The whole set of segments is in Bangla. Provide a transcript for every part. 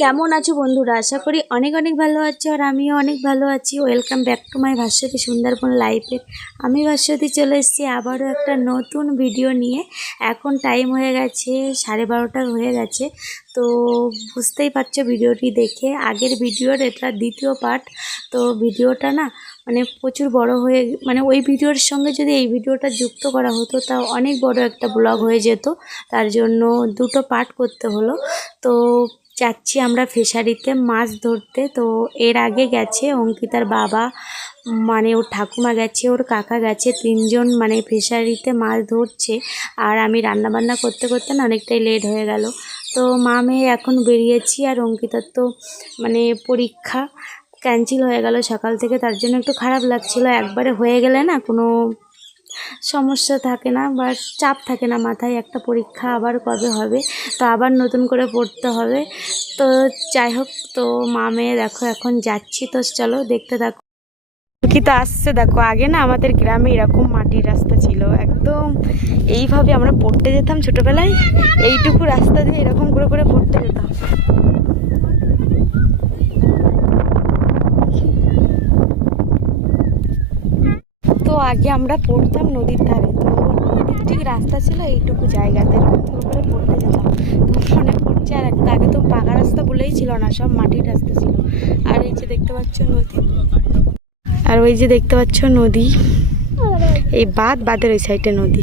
কেমন আছো বন্ধুরা? আশা করি অনেক অনেক ভালো আছো আর আমিও অনেক ভালো আছি। Welcome back to my Bhaswati Sundarban লাইফে আমি ভাস্বতী চলে এসেছি আবারও একটা নতুন ভিডিও নিয়ে। এখন টাইম হয়ে গেছে, সাড়ে বারোটা হয়ে গেছে। তো বুঝতেই পারছ ভিডিওটি দেখে। আগের ভিডিওর এটা দ্বিতীয় পার্ট তো ভিডিওটা না মানে প্রচুর বড় হয়ে মানে ওই ভিডিওর সঙ্গে যদি এই ভিডিওটা যুক্ত করা হতো, তা অনেক বড় একটা ব্লগ হয়ে যেত। তার জন্য দুটো পার্ট করতে হলো। তো যাচ্ছি আমরা ফিশারিতে মাছ ধরতে। তো এর আগে গেছে অঙ্কিতার বাবা মানে ওর ঠাকুমা গেছে, ওর কাকা গেছে, তিনজন মানে ফিশারিতে মাছ ধরছে। আর আমি রান্না বান্না করতে করতে না অনেকটাই লেট হয়ে গেল। তো মা মেয়ে এখন বেরিয়েছি আর অঙ্কিতার তো মানে পরীক্ষা। ক্যান্সেল হয়ে গেল সকাল থেকে, তার জন্য একটু খারাপ লাগছিল। একবারে হয়ে গেলে না কোনো সমস্যা থাকে না বা চাপ থাকে না মাথায়, একটা পরীক্ষা আবার কবে হবে, তো আবার নতুন করে পড়তে হবে। তো যাই হোক, তো মা মেয়ে দেখো এখন যাচ্ছি, তো চলো দেখতে থাকো। কি তো আসছে, দেখো আগে না আমাদের গ্রামে এরকম মাটির রাস্তা ছিল, একদম এইভাবে আমরা পড়তে যেতাম ছোটবেলায়, এইটুকু রাস্তা দিয়ে এরকম করে করে পড়তে যেতাম তো আগে আমরা পড়তাম নদীর ধারে। তো নদীর ঠিক রাস্তা ছিল এইটুকু জায়গাতে। করে পড়তে যেতাম। তো মনে পড়ছে আর একটা, আগে তো পাকা রাস্তা বলেই ছিল না, সব মাটির রাস্তা ছিল। আর এই যে দেখতে পাচ্ছ নদী। আর ওই যে দেখতে পাচ্ছ নদী। এই বাঁধ, বাঁধের ওই সাইডে নদী।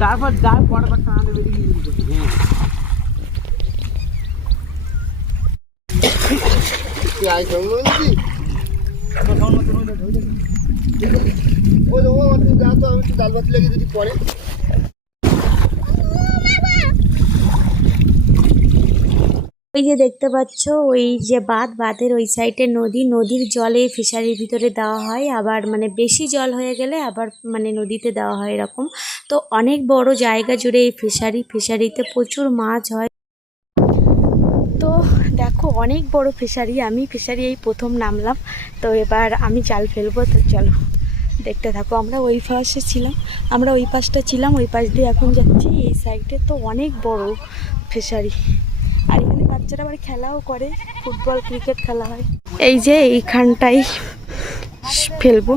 তারপর ওই যে দেখতে পাচ্ছ, ওই যে বাঁধ, বাঁধের ওই সাইডে নদী। নদীর জলে ফিশারির ভিতরে দেওয়া হয়, আবার মানে বেশি জল হয়ে গেলে আবার মানে নদীতে দেওয়া হয় এরকম। তো অনেক বড় জায়গা জুড়ে এই ফিশারি, ফিশারিতে প্রচুর মাছ হয়। অনেক বড় ফিশারি আমি ফিশারি এই প্রথম নামলাম। তো এবার আমি জাল ফেলব, তো চলো, দেখতে থাকো, আমরা ওই পাশে ছিলাম, আমরা ওই পাশটা ছিলাম, ওই পাশ দিয়ে এখন যাচ্ছি, এই সাইডে তো অনেক বড় ফিশারি আর এখানে বাচ্চারা আবার খেলাও করে, ফুটবল ক্রিকেট খেলা হয়। এই যে এইখানটাই ফেলব।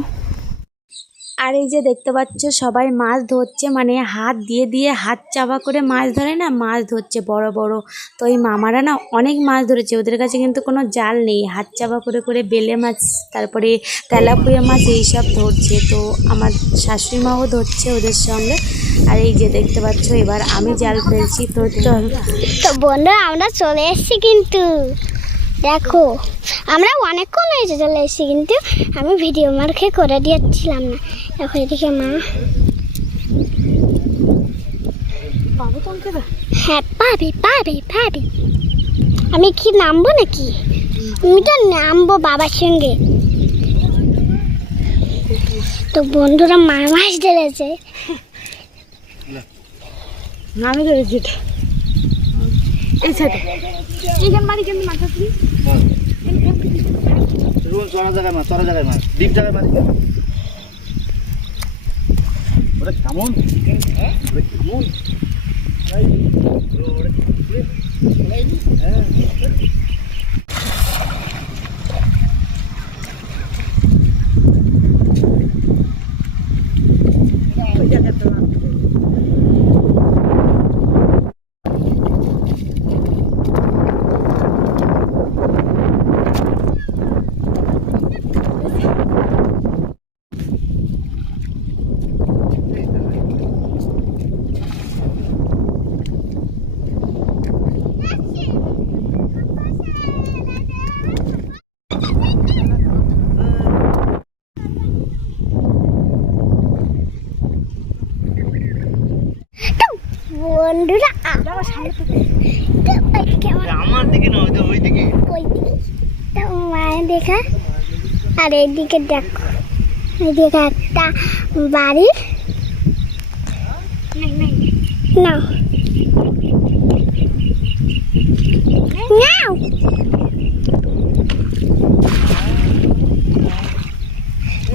আর এই যে দেখতে পাচ্ছ সবাই মাছ ধরছে মানে হাত দিয়ে দিয়ে হাত চাপা করে মাছ ধরে না, মাছ ধরছে বড় বড়। তো এই মামারা না অনেক মাছ ধরেছে, ওদের কাছে কিন্তু কোনো জাল নেই। হাত চাপা করে করে বেলে মাছ, তারপরে তেলাপুয়া মাছ এইসব ধরছে। তো আমার শাশুড়ি মাও ধরছে ওদের সঙ্গে। আর এই যে দেখতে পাচ্ছ, এবার আমি জাল ফেলছি তো বন্ধু, আমরা চলে এসেছি কিন্তু। দেখো আমরা অনেকক্ষণ হয়েছে চলে এসেছি কিন্তু আমি ভিডিও মার্কে করে দিয়েছিলাম না। দেখো এদিকে মা। হ্যাঁ পাবে পাবে পাবে। আমি কি নামবো নাকি? আমি তো নামবো বাবার সঙ্গে। তো বন্ধুরা মা মাছ ধরেছে আমি ধরেছি এই সাইডে এইখান মারি কেন মাছ আপনি রুন চড়া জায়গায় মাছ চড়া জায়গায় মাছ। ডিপ জায়গায় মারি ওটা কেমন? ওটা কেমন? হ্যাঁ। বন্ধুরা আমার দিকে না ওই তো ওই দিকে মায়ের দেখা আর এইদিকে দেখো এইদিকে একটা বাড়ি। না নাও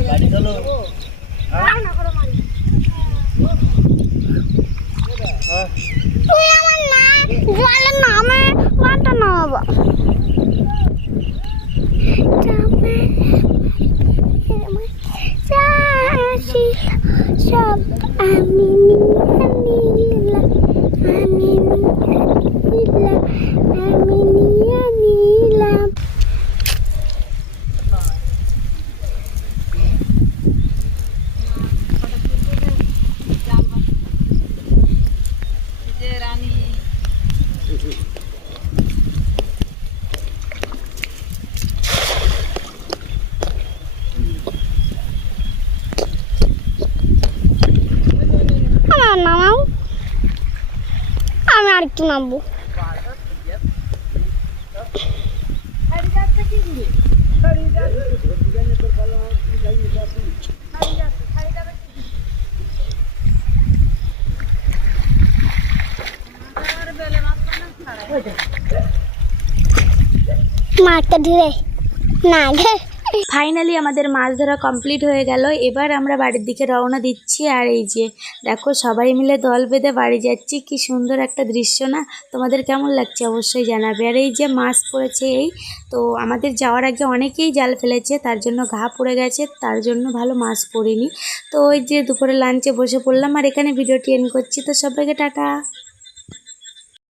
গাড়ি চলো তুই আমার না জলে নামে মাটা নামাবো সব আমি নিয়ে নিলাম আমি নিয়ে নিলাম আমার নামাও আমি আর একটু নামবো। মাছটা ধীরে না গে। ফাইনালি আমাদের মাছ ধরা কমপ্লিট হয়ে গেল। এবার আমরা বাড়ির দিকে রওনা দিচ্ছি। আর এই যে, দেখো সবাই মিলে দল বেঁধে বাড়ি যাচ্ছি। কি সুন্দর একটা দৃশ্য না? তোমাদের কেমন লাগছে অবশ্যই জানাবে। আর এই যে মাছ পড়েছে এই, তো আমাদের যাওয়ার আগে অনেকেই জাল ফেলেছে, তার জন্য ঘা পড়ে গেছে, তার জন্য ভালো মাছ পড়িনি। তো ওই যে দুপুরে লাঞ্চে বসে পড়লাম, আর এখানে ভিডিওটি এন্ড করছি। তো সবাইকে টাটা।